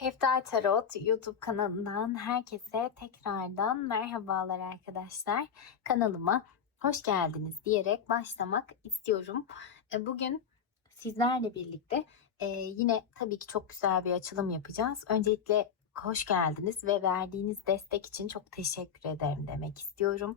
Eftal Tarot YouTube kanalından herkese tekrardan merhabalar arkadaşlar. Kanalıma hoş geldiniz diyerek başlamak istiyorum. E, Bugün sizlerle birlikte e, yine tabii ki çok güzel bir açılım yapacağız. Öncelikle hoş geldiniz ve verdiğiniz destek için çok teşekkür ederim demek istiyorum.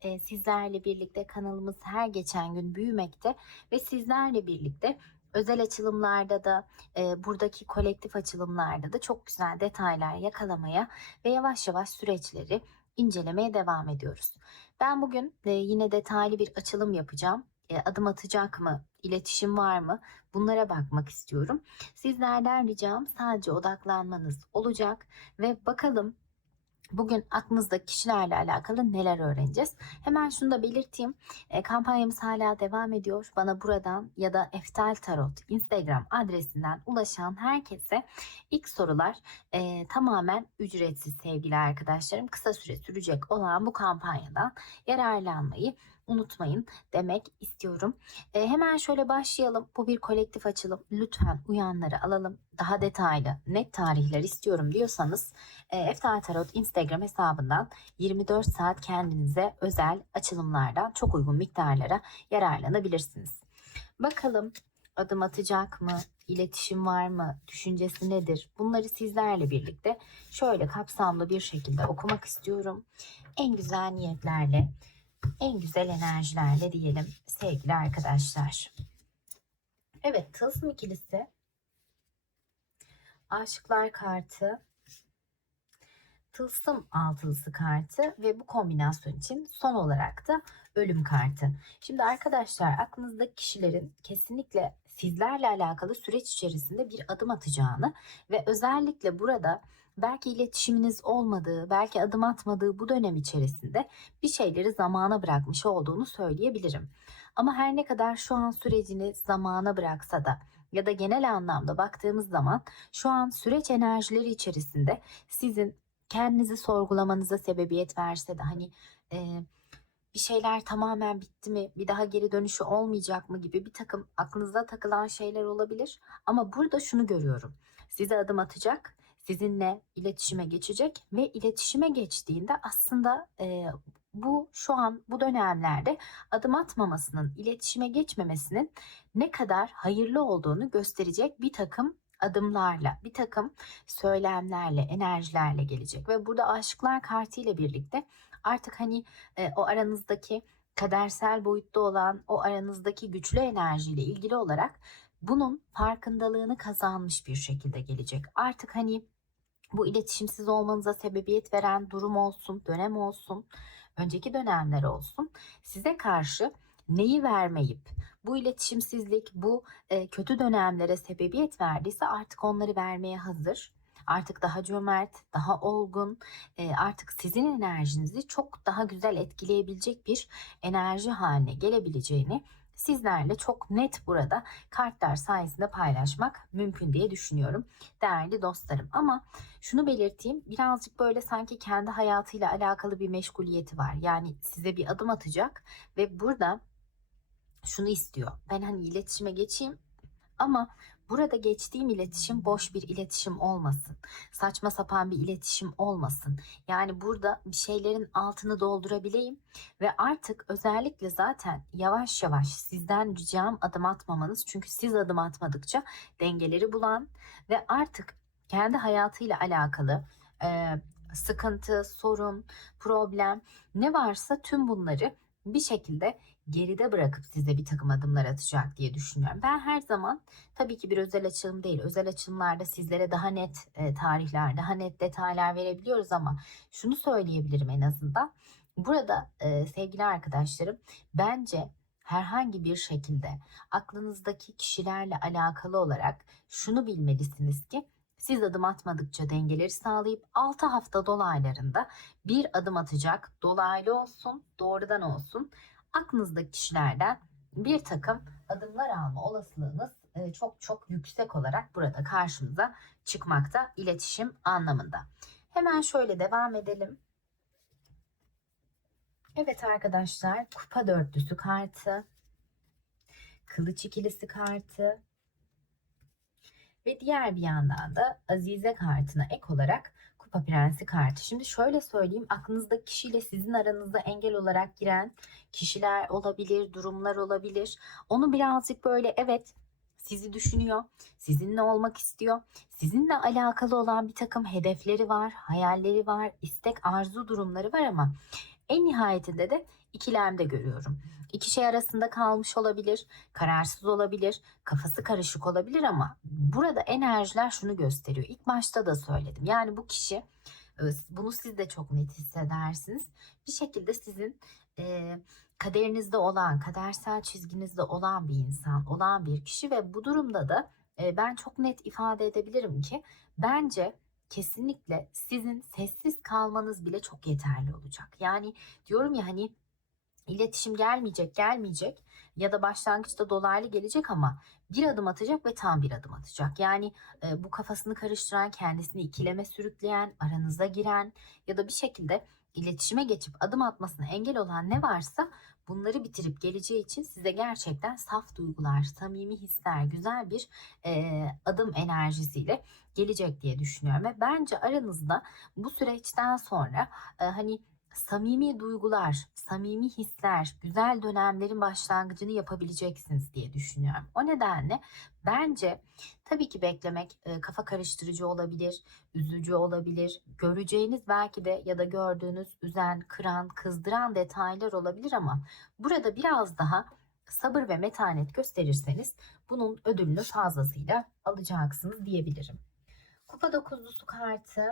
E, Sizlerle birlikte kanalımız her geçen gün büyümekte ve sizlerle birlikte özel açılımlarda da e, buradaki kolektif açılımlarda da çok güzel detaylar yakalamaya ve yavaş yavaş süreçleri incelemeye devam ediyoruz. Ben bugün e, yine detaylı bir açılım yapacağım. E, adım atacak mı? İletişim var mı? Bunlara bakmak istiyorum. Sizlerden ricam sadece odaklanmanız olacak ve bakalım Bugün aklınızdaki kişilerle alakalı neler öğreneceğiz? Hemen şunu da belirteyim. E, kampanyamız hala devam ediyor. Bana buradan ya da Eftal Tarot Instagram adresinden ulaşan herkese ilk sorular e, tamamen ücretsiz sevgili arkadaşlarım. Kısa süre sürecek olan bu kampanyadan yararlanmayı unutmayın demek istiyorum. E, hemen şöyle başlayalım. Bu bir kolektif açılım. Lütfen uyanları alalım. Daha detaylı, net tarihler istiyorum diyorsanız e, Eftal Tarot Instagram hesabından 24 saat kendinize özel açılımlardan çok uygun miktarlara yararlanabilirsiniz. Bakalım adım atacak mı? İletişim var mı? Düşüncesi nedir? Bunları sizlerle birlikte şöyle kapsamlı bir şekilde okumak istiyorum. En güzel niyetlerle, en güzel enerjilerle diyelim sevgili arkadaşlar. Evet, Tılsım ikilisi, Aşıklar kartı, Tılsım altılısı kartı ve bu kombinasyon için son olarak da ölüm kartı. Şimdi arkadaşlar aklınızdaki kişilerin kesinlikle sizlerle alakalı süreç içerisinde bir adım atacağını ve özellikle burada belki iletişiminiz olmadığı, belki adım atmadığı bu dönem içerisinde bir şeyleri zamana bırakmış olduğunu söyleyebilirim. Ama her ne kadar şu an sürecini zamana bıraksa da ya da genel anlamda baktığımız zaman şu an süreç enerjileri içerisinde sizin kendinizi sorgulamanıza sebebiyet verse de hani e, bir şeyler tamamen bitti mi bir daha geri dönüşü olmayacak mı gibi bir takım aklınıza takılan şeyler olabilir. Ama burada şunu görüyorum size adım atacak sizinle iletişime geçecek ve iletişime geçtiğinde aslında e, bu şu an bu dönemlerde adım atmamasının, iletişime geçmemesinin ne kadar hayırlı olduğunu gösterecek bir takım adımlarla, bir takım söylemlerle, enerjilerle gelecek ve burada aşıklar kartı ile birlikte artık hani e, o aranızdaki kadersel boyutta olan o aranızdaki güçlü enerjiyle ilgili olarak bunun farkındalığını kazanmış bir şekilde gelecek. Artık hani bu iletişimsiz olmanıza sebebiyet veren durum olsun, dönem olsun, önceki dönemler olsun size karşı neyi vermeyip bu iletişimsizlik, bu e, kötü dönemlere sebebiyet verdiyse artık onları vermeye hazır. Artık daha cömert, daha olgun, e, artık sizin enerjinizi çok daha güzel etkileyebilecek bir enerji haline gelebileceğini sizlerle çok net burada kartlar sayesinde paylaşmak mümkün diye düşünüyorum değerli dostlarım. Ama şunu belirteyim birazcık böyle sanki kendi hayatıyla alakalı bir meşguliyeti var. Yani size bir adım atacak ve burada şunu istiyor. Ben hani iletişime geçeyim ama burada geçtiğim iletişim boş bir iletişim olmasın. Saçma sapan bir iletişim olmasın. Yani burada bir şeylerin altını doldurabileyim ve artık özellikle zaten yavaş yavaş sizden ricam adım atmamanız. Çünkü siz adım atmadıkça dengeleri bulan ve artık kendi hayatıyla alakalı e, sıkıntı, sorun, problem ne varsa tüm bunları bir şekilde geride bırakıp size bir takım adımlar atacak diye düşünüyorum. Ben her zaman tabii ki bir özel açılım değil. Özel açılımlarda sizlere daha net e, tarihler, daha net detaylar verebiliyoruz ama şunu söyleyebilirim en azından. Burada e, sevgili arkadaşlarım bence herhangi bir şekilde aklınızdaki kişilerle alakalı olarak şunu bilmelisiniz ki siz adım atmadıkça dengeleri sağlayıp 6 hafta dolaylarında bir adım atacak. Dolaylı olsun, doğrudan olsun. Aklınızdaki kişilerden bir takım adımlar alma olasılığınız e, çok çok yüksek olarak burada karşımıza çıkmakta iletişim anlamında. Hemen şöyle devam edelim. Evet arkadaşlar kupa dörtlüsü kartı, kılıç ikilisi kartı, Ve diğer bir yandan da Azize kartına ek olarak Kupa Prensi kartı. Şimdi şöyle söyleyeyim aklınızdaki kişiyle sizin aranızda engel olarak giren kişiler olabilir, durumlar olabilir. Onu birazcık böyle evet sizi düşünüyor, sizinle olmak istiyor. Sizinle alakalı olan bir takım hedefleri var, hayalleri var, istek, arzu durumları var ama en nihayetinde de ikilemde görüyorum. İki şey arasında kalmış olabilir, kararsız olabilir, kafası karışık olabilir ama burada enerjiler şunu gösteriyor. İlk başta da söyledim. Yani bu kişi e, bunu siz de çok net hissedersiniz. Bir şekilde sizin e, kaderinizde olan, kadersel çizginizde olan bir insan, olan bir kişi ve bu durumda da e, ben çok net ifade edebilirim ki bence kesinlikle sizin sessiz kalmanız bile çok yeterli olacak. Yani diyorum ya hani iletişim gelmeyecek, gelmeyecek ya da başlangıçta dolaylı gelecek ama bir adım atacak ve tam bir adım atacak. Yani e, bu kafasını karıştıran, kendisini ikileme sürükleyen, aranıza giren ya da bir şekilde iletişime geçip adım atmasına engel olan ne varsa bunları bitirip geleceği için size gerçekten saf duygular, samimi hisler, güzel bir e, adım enerjisiyle gelecek diye düşünüyorum. Ve bence aranızda bu süreçten sonra e, hani samimi duygular, samimi hisler, güzel dönemlerin başlangıcını yapabileceksiniz diye düşünüyorum. O nedenle bence tabii ki beklemek e, kafa karıştırıcı olabilir, üzücü olabilir. Göreceğiniz belki de ya da gördüğünüz üzen, kıran, kızdıran detaylar olabilir ama burada biraz daha sabır ve metanet gösterirseniz bunun ödülünü fazlasıyla alacaksınız diyebilirim. Kupa dokuzlusu kartı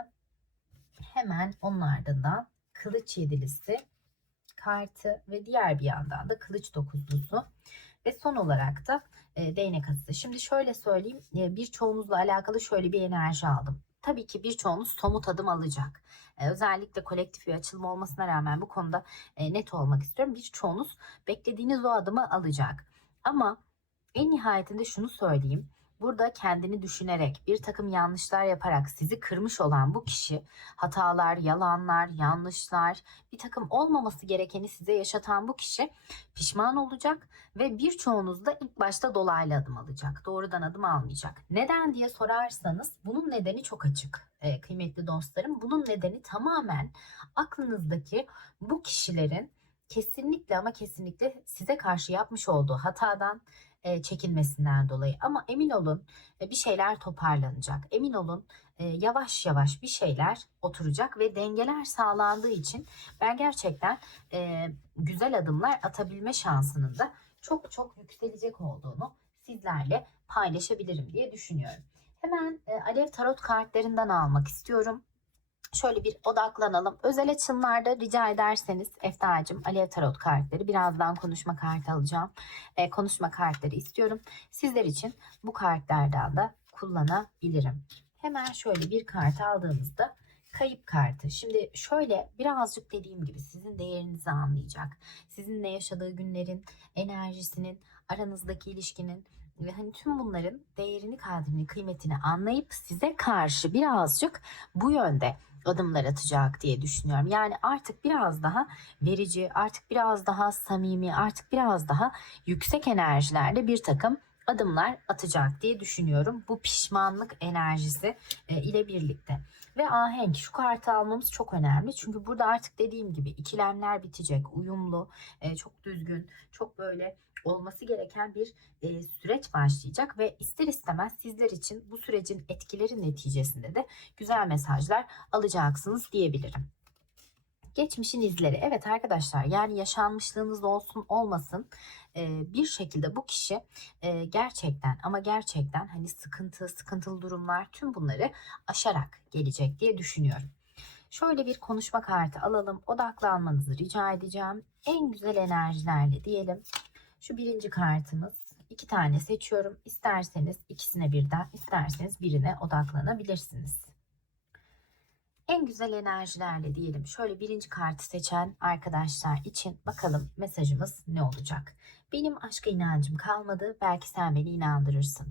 hemen onun ardından kılıç yedilisi kartı ve diğer bir yandan da kılıç dokuzlusu ve son olarak da e, değnek asısı. Şimdi şöyle söyleyeyim e, birçoğunuzla alakalı şöyle bir enerji aldım. Tabii ki birçoğunuz somut adım alacak. E, özellikle kolektif bir açılım olmasına rağmen bu konuda e, net olmak istiyorum. Birçoğunuz beklediğiniz o adımı alacak. Ama en nihayetinde şunu söyleyeyim. Burada kendini düşünerek, bir takım yanlışlar yaparak sizi kırmış olan bu kişi hatalar, yalanlar, yanlışlar, bir takım olmaması gerekeni size yaşatan bu kişi pişman olacak ve birçoğunuz da ilk başta dolaylı adım alacak. Doğrudan adım almayacak. Neden diye sorarsanız bunun nedeni çok açık e, kıymetli dostlarım. Bunun nedeni tamamen aklınızdaki bu kişilerin kesinlikle ama kesinlikle size karşı yapmış olduğu hatadan e, çekinmesinden dolayı. Ama emin olun bir şeyler toparlanacak. Emin olun yavaş yavaş bir şeyler oturacak ve dengeler sağlandığı için ben gerçekten güzel adımlar atabilme şansının da çok çok yükselecek olduğunu sizlerle paylaşabilirim diye düşünüyorum. Hemen Alev Tarot kartlarından almak istiyorum şöyle bir odaklanalım. Özel açımlarda rica ederseniz Efta'cığım Alev Tarot kartları birazdan konuşma kartı alacağım. E, konuşma kartları istiyorum. Sizler için bu kartlardan da kullanabilirim. Hemen şöyle bir kart aldığımızda kayıp kartı. Şimdi şöyle birazcık dediğim gibi sizin değerinizi anlayacak. Sizinle yaşadığı günlerin enerjisinin, aranızdaki ilişkinin ve hani tüm bunların değerini, kadrini, kıymetini anlayıp size karşı birazcık bu yönde adımlar atacak diye düşünüyorum. Yani artık biraz daha verici, artık biraz daha samimi, artık biraz daha yüksek enerjilerde bir takım adımlar atacak diye düşünüyorum. Bu pişmanlık enerjisi e, ile birlikte. Ve ahenk şu kartı almamız çok önemli. Çünkü burada artık dediğim gibi ikilemler bitecek. Uyumlu, e, çok düzgün, çok böyle olması gereken bir e, süreç başlayacak ve ister istemez sizler için bu sürecin etkileri neticesinde de güzel mesajlar alacaksınız diyebilirim. Geçmişin izleri. Evet arkadaşlar yani yaşanmışlığınız olsun olmasın bir şekilde bu kişi gerçekten ama gerçekten hani sıkıntı, sıkıntılı durumlar tüm bunları aşarak gelecek diye düşünüyorum. Şöyle bir konuşma kartı alalım. Odaklanmanızı rica edeceğim. En güzel enerjilerle diyelim. Şu birinci kartımız. iki tane seçiyorum. İsterseniz ikisine birden, isterseniz birine odaklanabilirsiniz. En güzel enerjilerle diyelim. Şöyle birinci kartı seçen arkadaşlar için bakalım mesajımız ne olacak? Benim aşka inancım kalmadı. Belki sen beni inandırırsın.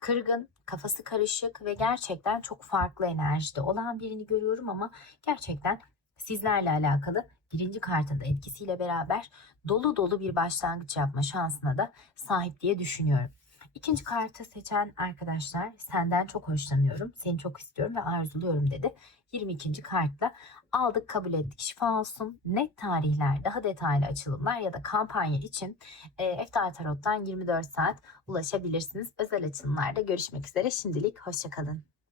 Kırgın, kafası karışık ve gerçekten çok farklı enerjide olan birini görüyorum ama gerçekten sizlerle alakalı birinci kartında etkisiyle beraber dolu dolu bir başlangıç yapma şansına da sahip diye düşünüyorum. İkinci kartı seçen arkadaşlar senden çok hoşlanıyorum, seni çok istiyorum ve arzuluyorum dedi. 22. kartla aldık kabul ettik şifa olsun. Net tarihler, daha detaylı açılımlar ya da kampanya için e, Eftar Tarot'tan 24 saat ulaşabilirsiniz. Özel açılımlarda görüşmek üzere. Şimdilik hoşçakalın.